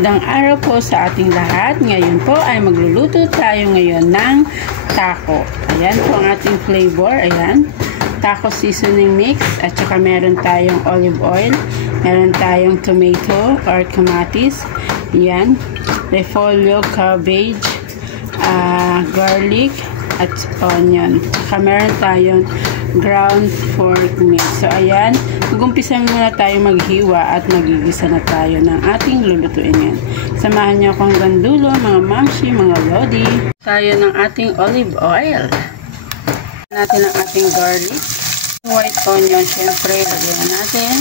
Magandang araw po sa ating lahat. Ngayon po ay magluluto tayo ngayon ng taco. Ayan po ang ating flavor. Ayan. Taco seasoning mix. At saka meron tayong olive oil. Meron tayong tomato or kamatis. Ayan. Repolyo, cabbage, garlic, at onion. Saka meron tayong ground pork meat. So, ayan. Mag-umpisa muna tayo maghiwa at magigisa na tayo ng ating lulutuin yan. Samahan niyo akong hanggang dulo, mga mamshi, mga lodi. Tayo ng ating olive oil. Natin ang ating garlic. White onion, syempre, lagyan na natin.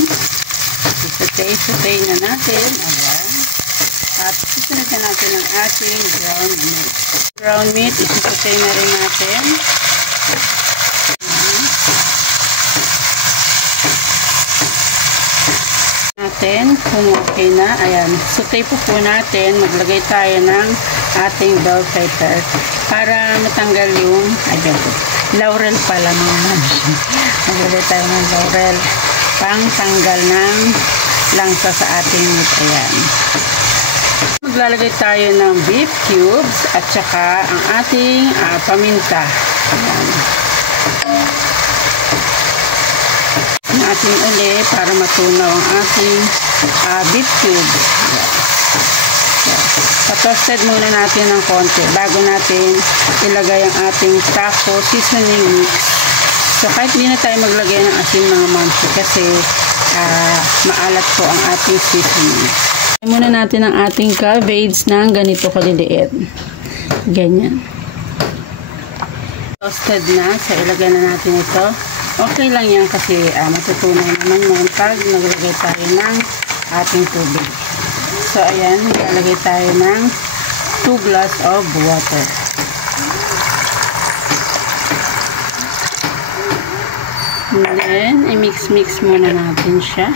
Isutay na natin. Ayan. At susunod na natin ang ating ground meat. Ground meat, isutay na rin natin. Kung okay na, ayan, sutay po natin, maglagay tayo ng ating bell pepper para matanggal yung, laurel pala naman. Maglagay tayo ng laurel pang tanggal ng langsa sa ating meat. Ayan. Maglalagay tayo ng beef cubes at saka ang ating paminta. Ayan. Ating uli para matunaw ang ating beef cube. Toasted muna natin ng konti bago natin ilagay ang ating taco seasoning mix. So kahit hindi na tayo maglagay ng asin mga mamsi kasi maalat po ang ating seasoning. Ilagay muna natin ang ating cabbage ng ganito kaliliit. Ganyan. Toasted na. So ilagay na natin ito. Okay lang yan kasi matutunan naman yan pag naglagay tayo ng ating tubig. So, ayan, naglagay tayo ng 2 glass of water. And then, i-mix muna natin siya.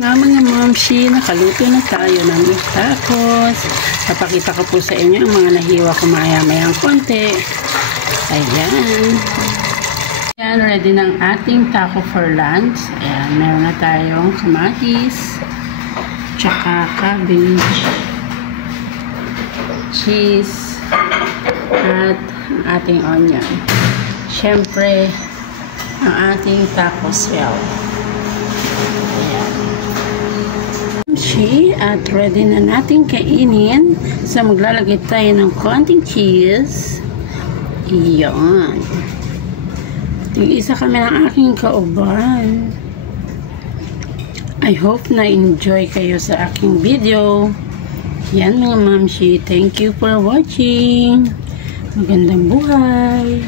Nga mga mamshi, nakaluto na tayo ng tacos. Papakita ko po sa inyo ang mga nahiwa ko maya-mayang konti. Ayan. Ayan, ready ng ating taco for lunch. Ayan, meron na tayong kamatis, tsaka cabbage, cheese, at ang ating onion. Siyempre, ang ating taco shell. Ayan. At ready na natin kainin. So, maglalagay tayo ng konting cheese. Iyon. Yung isa kami ng aking kauban. I hope na enjoy kayo sa aking video. Yan mga mamshi. Thank you for watching. Magandang buhay.